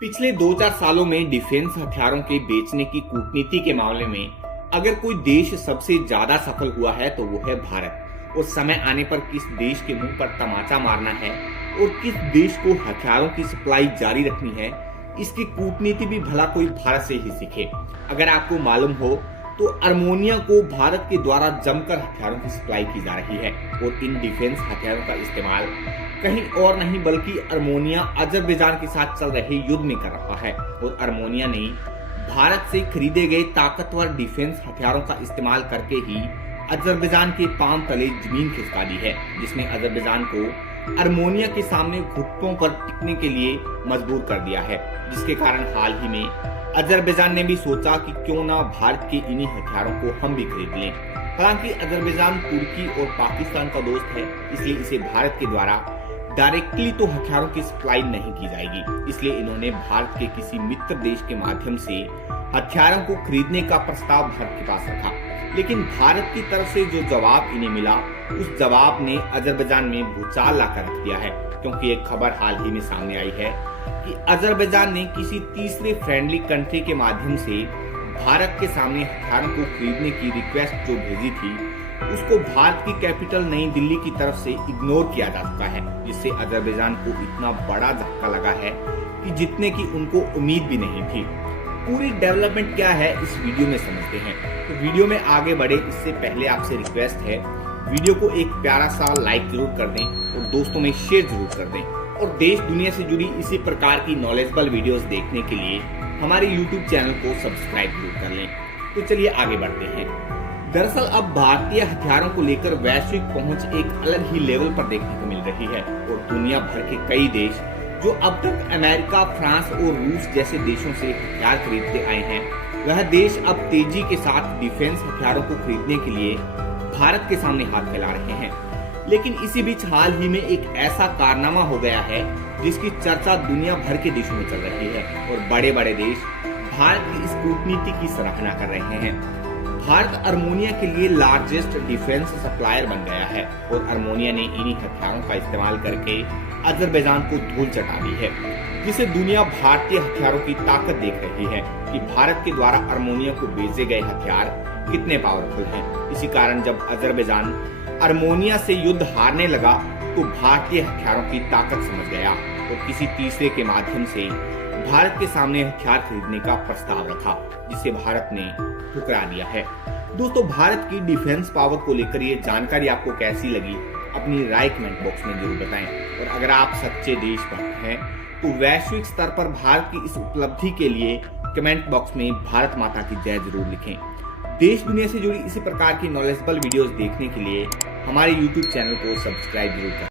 पिछले 2-4 सालों में डिफेंस हथियारों के बेचने की कूटनीति के मामले में अगर कोई देश सबसे ज्यादा सफल हुआ है तो वो है भारत। और समय आने पर किस देश के मुंह पर तमाचा मारना है और किस देश को हथियारों की सप्लाई जारी रखनी है, इसकी कूटनीति भी भला कोई भारत से ही सीखे। अगर आपको मालूम हो तो अर्मेनिया को भारत के द्वारा जमकर हथियारों की सप्लाई की जा रही है और इन डिफेंस हथियारों का इस्तेमाल कहीं और नहीं बल्कि अर्मेनिया अजरबैजान के साथ चल रहे युद्ध में कर रहा है। और अर्मेनिया ने भारत से खरीदे गए ताकतवर डिफेंस हथियारों का इस्तेमाल करके ही अजरबैजान के पांव तले जमीन खिसका दी है, जिसने अजरबैजान को अर्मेनिया के सामने घुटनों पर टिकने के लिए मजबूर कर दिया है। जिसके कारण हाल ही में अजरबैजान ने भी सोचा कि क्यों ना भारत के इन्हीं हथियारों को हम भी खरीद लें। हालांकि अजरबैजान तुर्की और पाकिस्तान का दोस्त है, इसलिए इसे भारत के द्वारा डायरेक्टली तो हथियारों की सप्लाई नहीं की जाएगी। इसलिए इन्होंने भारत के किसी मित्र देश के माध्यम से हथियारों को खरीदने का प्रस्ताव भारत के पास रखा, लेकिन भारत की तरफ से जो जवाब इन्हें मिला उस जवाब ने अजरबैजान में भूचाल लाकर रख दिया है। क्योंकि एक खबर हाल ही में सामने आई है कि अजरबैजान ने किसी तीसरे फ्रेंडली कंट्री के माध्यम से भारत के सामने हथियारों को खरीदने की रिक्वेस्ट जो भेजी थी उसको भारत की कैपिटल नई दिल्ली की तरफ से इग्नोर किया जा चुका है, जिससे अजरबैजान को इतना बड़ा झटका लगा है कि जितने की उनको उम्मीद भी नहीं थी। पूरी डेवलपमेंट क्या है इस वीडियो में समझते हैं। तो वीडियो में आगे बढ़े इससे पहले आपसे रिक्वेस्ट है, वीडियो को एक प्यारा सा लाइक जरूर कर दें और दोस्तों में शेयर जरूर कर दें। और देश दुनिया से जुड़ी इसी प्रकार की नॉलेजेबल वीडियोस देखने के लिए हमारे YouTube चैनल को सब्सक्राइब जरूर कर लें। तो चलिए आगे बढ़ते हैं। दरअसल अब भारतीय हथियारों को लेकर वैश्विक पहुंच एक अलग ही लेवल पर देखने को मिल रही है और दुनिया भर के कई देश जो अब तक अमेरिका, फ्रांस और रूस जैसे देशों से हथियार खरीदते आए हैं, वह देश अब तेजी के साथ डिफेंस हथियारों को खरीदने के लिए भारत के सामने हाथ फैला रहे हैं। लेकिन इसी बीच हाल ही में एक ऐसा कारनामा हो गया है जिसकी चर्चा दुनिया भर के देशों में चल रही है और बड़े बड़े देश भारत की इस कूटनीति की सराहना कर रहे हैं। भारत अर्मेनिया के लिए लार्जेस्ट डिफेंस सप्लायर बन गया है और अर्मेनिया ने इन्हीं हथियारों का इस्तेमाल करके अजरबैजान को धूल चटा दी है, जिसे दुनिया भारतीय हथियारों की ताकत देख रही है कि भारत के द्वारा अर्मेनिया को भेजे गए हथियार कितने पावरफुल हैं। इसी कारण जब अजरबैजान अर्मेनिया से युद्ध हारने लगा तो भारतीय हथियारों की ताकत समझ गया और किसी तीसरे के माध्यम से भारत के सामने हथियार खरीदने का प्रस्ताव रखा, जिसे भारत ने ठुकरा दिया है। दोस्तों, भारत की डिफेंस पावर को लेकर ये जानकारी आपको कैसी लगी, अपनी राय कमेंट बॉक्स में जरूर बताएं। और अगर आप सच्चे देशभक्त हैं तो वैश्विक स्तर पर भारत की इस उपलब्धि के लिए कमेंट बॉक्स में भारत माता की जय जरूर लिखें। देश दुनिया से जुड़ी इसी प्रकार की नॉलेजेबल वीडियोस देखने के लिए हमारे YouTube चैनल को सब्सक्राइब जरूर करें।